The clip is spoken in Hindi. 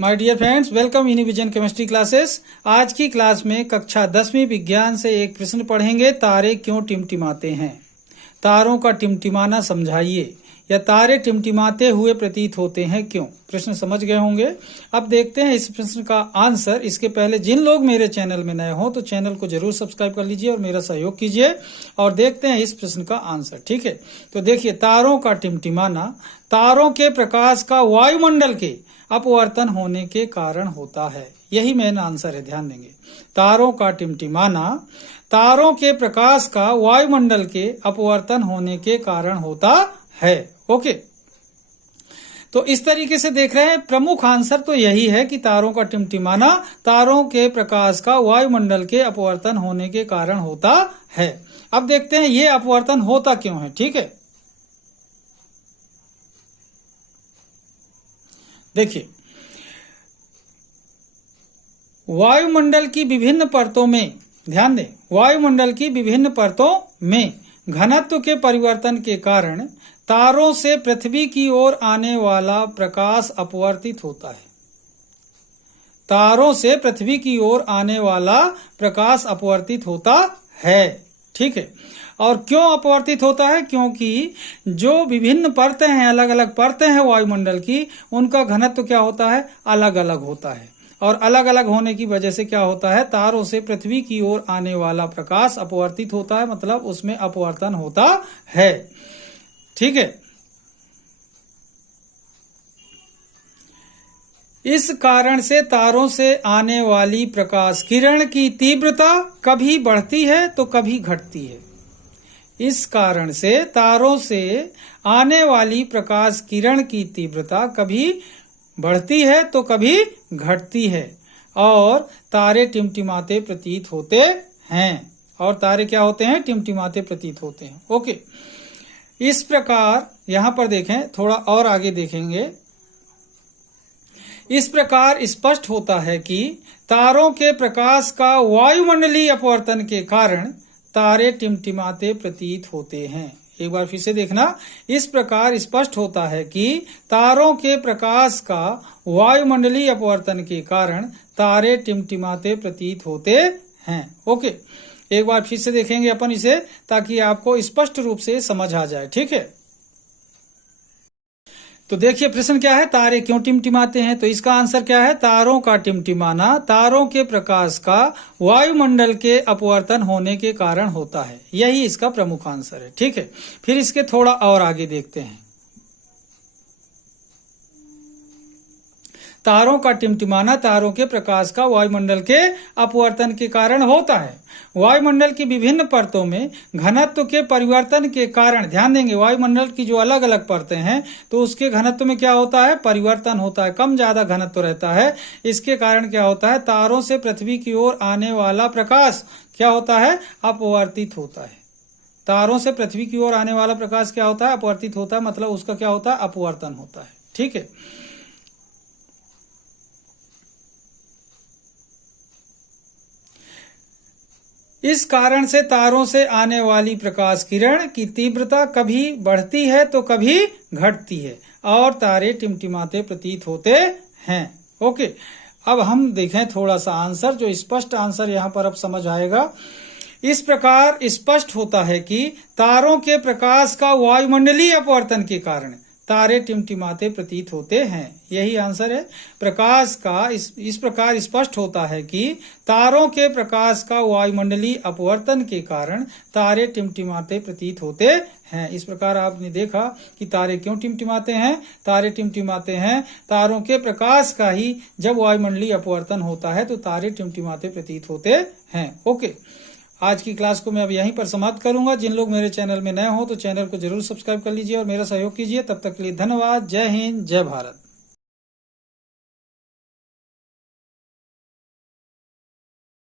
My dear friends, welcome Univision chemistry classes. आज की क्लास में कक्षा 10वीं विज्ञान से एक प्रश्न पढ़ेंगे। तारे क्यों टिमटिमाते हैं? तारों का टिमटिमाना समझाइए, या तारे टिमटिमाते हुए प्रतीत होते हैं क्यों? प्रश्न समझ गए होंगे। अब देखते हैं इस प्रश्न का आंसर। इसके पहले जिन लोग मेरे चैनल में नए हो तो चैनल को जरूर सब्सक्राइब कर लीजिए और मेरा सहयोग कीजिए। और देखते हैं इस प्रश्न का आंसर। ठीक है, तो देखिए, तारों का टिमटिमाना तारों के प्रकाश का वायुमंडल के अपवर्तन होने के कारण होता है। यही मेन आंसर है, ध्यान देंगे। तारों का टिमटिमाना तारों के प्रकाश का वायुमंडल के अपवर्तन होने के कारण होता है। ओके, तो इस तरीके से देख रहे हैं। प्रमुख आंसर तो यही है कि तारों का टिमटिमाना तारों के प्रकाश का वायुमंडल के अपवर्तन होने के कारण होता है। अब देखते हैं ये अपवर्तन होता क्यों है। ठीक है, देखिए, वायुमंडल की विभिन्न परतों में, ध्यान दें, वायुमंडल की विभिन्न परतों में घनत्व के परिवर्तन के कारण तारों से पृथ्वी की ओर आने वाला प्रकाश अपवर्तित होता है। तारों से पृथ्वी की ओर आने वाला प्रकाश अपवर्तित होता है। ठीक है, और क्यों अपवर्तित होता है? क्योंकि जो विभिन्न परतें हैं, अलग अलग परतें हैं वायुमंडल की, उनका घनत्व क्या होता है? अलग अलग होता है। और अलग अलग होने की वजह से क्या होता है? तारों से पृथ्वी की ओर आने वाला प्रकाश अपवर्तित होता है, मतलब उसमें अपवर्तन होता है। ठीक है, इस कारण से तारों से आने वाली प्रकाश किरण की तीव्रता कभी बढ़ती है तो कभी घटती है। इस कारण से तारों से आने वाली प्रकाश किरण की तीव्रता कभी बढ़ती है तो कभी घटती है, और तारे टिमटिमाते प्रतीत होते हैं। और तारे क्या होते हैं? टिमटिमाते प्रतीत होते हैं। ओके, इस प्रकार यहां पर देखें, थोड़ा और आगे देखेंगे। इस प्रकार स्पष्ट होता है कि तारों के प्रकाश का वायुमंडलीय अपवर्तन के कारण तारे टिमटिमाते प्रतीत होते हैं। एक बार फिर से देखना। इस प्रकार स्पष्ट होता है कि तारों के प्रकाश का वायुमंडलीय अपवर्तन के कारण तारे टिमटिमाते प्रतीत होते हैं। ओके, एक बार फिर से देखेंगे अपन इसे, ताकि आपको स्पष्ट रूप से समझ आ जाए। ठीक है, तो देखिए प्रश्न क्या है? तारे क्यों टिमटिमाते हैं? तो इसका आंसर क्या है? तारों का टिमटिमाना तारों के प्रकाश का वायुमंडल के अपवर्तन होने के कारण होता है। यही इसका प्रमुख आंसर है। ठीक है, फिर इसके थोड़ा और आगे देखते हैं। तारों का टिमटिमाना तारों के प्रकाश का वायुमंडल के अपवर्तन के कारण होता है। वायुमंडल की विभिन्न परतों में घनत्व के परिवर्तन के कारण, ध्यान देंगे, वायुमंडल की जो अलग अलग परतें हैं तो उसके घनत्व में क्या होता है? परिवर्तन होता है, कम ज्यादा घनत्व रहता है। इसके कारण क्या होता है? तारों से पृथ्वी की ओर आने वाला प्रकाश क्या होता है? अपवर्तित होता है। तारों से पृथ्वी की ओर आने वाला प्रकाश क्या होता है? अपवर्तित होता है, मतलब उसका क्या होता है? अपवर्तन होता है। ठीक है, इस कारण से तारों से आने वाली प्रकाश किरण की तीव्रता कभी बढ़ती है तो कभी घटती है, और तारे टिमटिमाते प्रतीत होते हैं। ओके, अब हम देखें थोड़ा सा आंसर, जो स्पष्ट आंसर यहां पर अब समझ आएगा। इस प्रकार स्पष्ट होता है कि तारों के प्रकाश का वायुमंडलीय अपवर्तन के कारण तारे टिमटिमाते प्रतीत होते हैं। यही आंसर है। प्रकाश का इस प्रकार स्पष्ट होता है कि तारों के प्रकाश का वायुमंडलीय अपवर्तन के कारण तारे टिमटिमाते प्रतीत होते हैं। इस प्रकार आपने देखा कि तारे क्यों टिमटिमाते हैं? तारे टिमटिमाते हैं तारों के प्रकाश का ही जब वायुमंडलीय अपवर्तन होता है तो तारे टिमटिमाते प्रतीत होते हैं। ओके, आज की क्लास को मैं अब यहीं पर समाप्त करूंगा। जिन लोग मेरे चैनल में नए हो तो चैनल को जरूर सब्सक्राइब कर लीजिए और मेरा सहयोग कीजिए। तब तक के लिए धन्यवाद। जय हिंद, जय भारत।